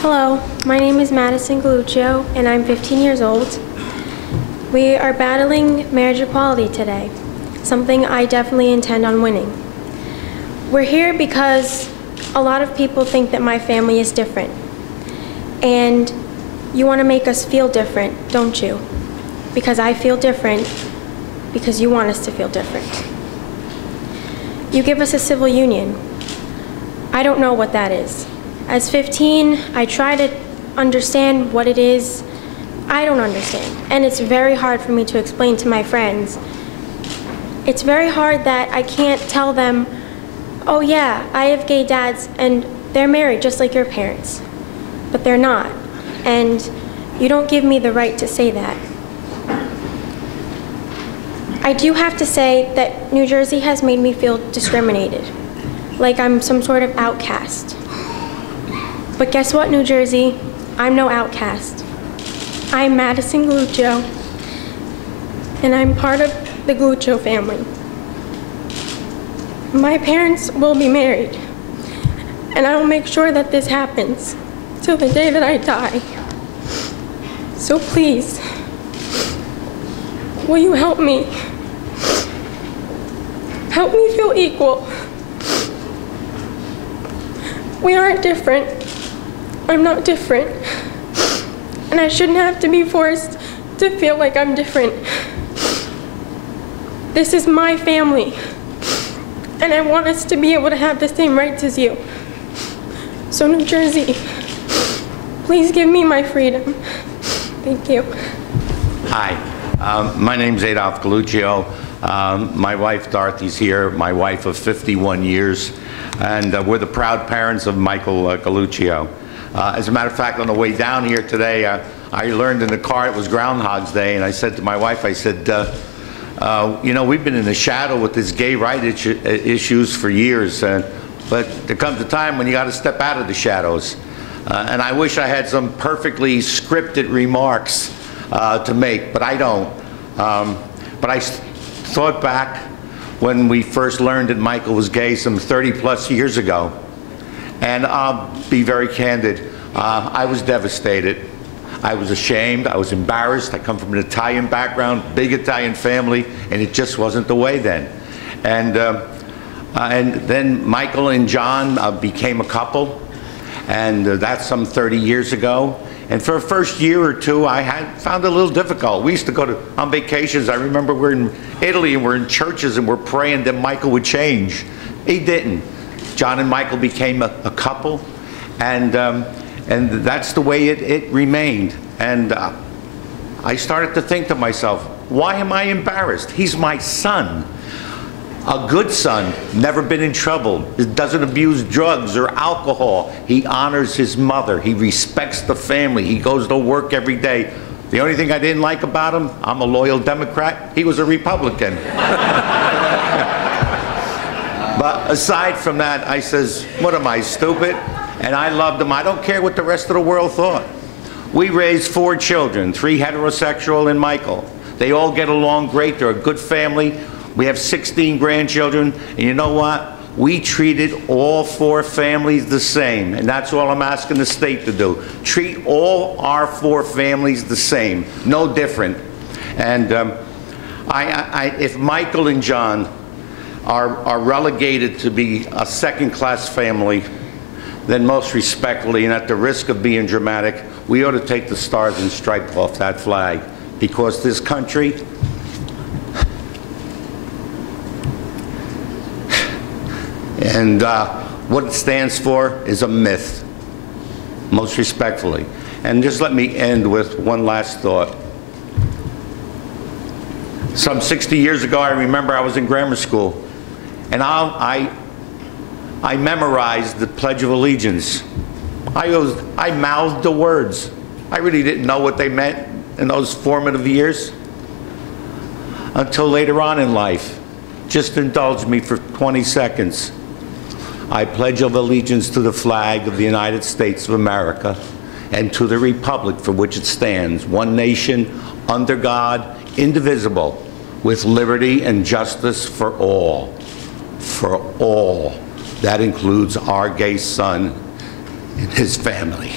Hello, my name is Madison and Galluccio, and I'm 15 years old. We are battling marriage equality today, something I definitely intend on winning. We're here because a lot of people think that my family is different, and you want to make us feel different, don't you? Because I feel different, because you want us to feel different. You give us a civil union. I don't know what that is. As 15, I try to understand what it is. I don't understand, and it's very hard for me to explain to my friends. It's very hard that I can't tell them, oh yeah, I have gay dads and they're married just like your parents, but they're not, and you don't give me the right to say that. I do have to say that New Jersey has made me feel discriminated, like I'm some sort of outcast. But guess what, New Jersey? I'm no outcast. I'm Madison Galluccio, and I'm part of the Galluccio family. My parents will be married, and I will make sure that this happens till the day that I die. So please, will you help me? Help me feel equal. We aren't different. I'm not different. And I shouldn't have to be forced to feel like I'm different. This is my family, and I want us to be able to have the same rights as you. So New Jersey, please give me my freedom. Thank you. Hi, my name's Adolph Galluccio. My wife Dorothy's here, my wife of 51 years, and we're the proud parents of Michael Galluccio. As a matter of fact, on the way down here today, I learned in the car it was Groundhog's Day, and I said to my wife, I said, you know, we've been in the shadow with this gay rights issues for years, but there comes a time when you got to step out of the shadows. And I wish I had some perfectly scripted remarks to make, but I don't. But I thought back when we first learned that Michael was gay some 30+ years ago. And I'll be very candid, I was devastated. I was ashamed, I was embarrassed. I come from an Italian background, big Italian family, and it just wasn't the way then. And then Michael and John became a couple, and that's some 30 years ago. And for the first year or two, I found it a little difficult. We used to go on vacations. I remember we're in Italy and we're in churches and we're praying that Michael would change. He didn't. John and Michael became a couple, and that's the way it remained. And I started to think to myself, why am I embarrassed? He's my son. A good son, never been in trouble, doesn't abuse drugs or alcohol. He honors his mother. He respects the family. He goes to work every day. The only thing I didn't like about him, I'm a loyal Democrat. He was a Republican. But aside from that, I says, what am I, stupid? And I loved him. I don't care what the rest of the world thought. We raised 4 children, 3 heterosexual and Michael. They all get along great. They're a good family. We have 16 grandchildren. And you know what? We treated all 4 families the same. And that's all I'm asking the state to do. Treat all our 4 families the same. No different. And if Michael and John are relegated to be a second-class family, then most respectfully, and at the risk of being dramatic, we ought to take the stars and stripes off that flag, because this country and what it stands for is a myth, most respectfully. And just let me end with one last thought. Some 60 years ago, I remember I was in grammar school, and I memorized the Pledge of Allegiance. I mouthed the words. I really didn't know what they meant in those formative years until later on in life. Just indulge me for 20 seconds. I pledge allegiance to the flag of the United States of America and to the republic for which it stands, one nation, under God, indivisible, with liberty and justice for all. For all. That includes our gay son and his family.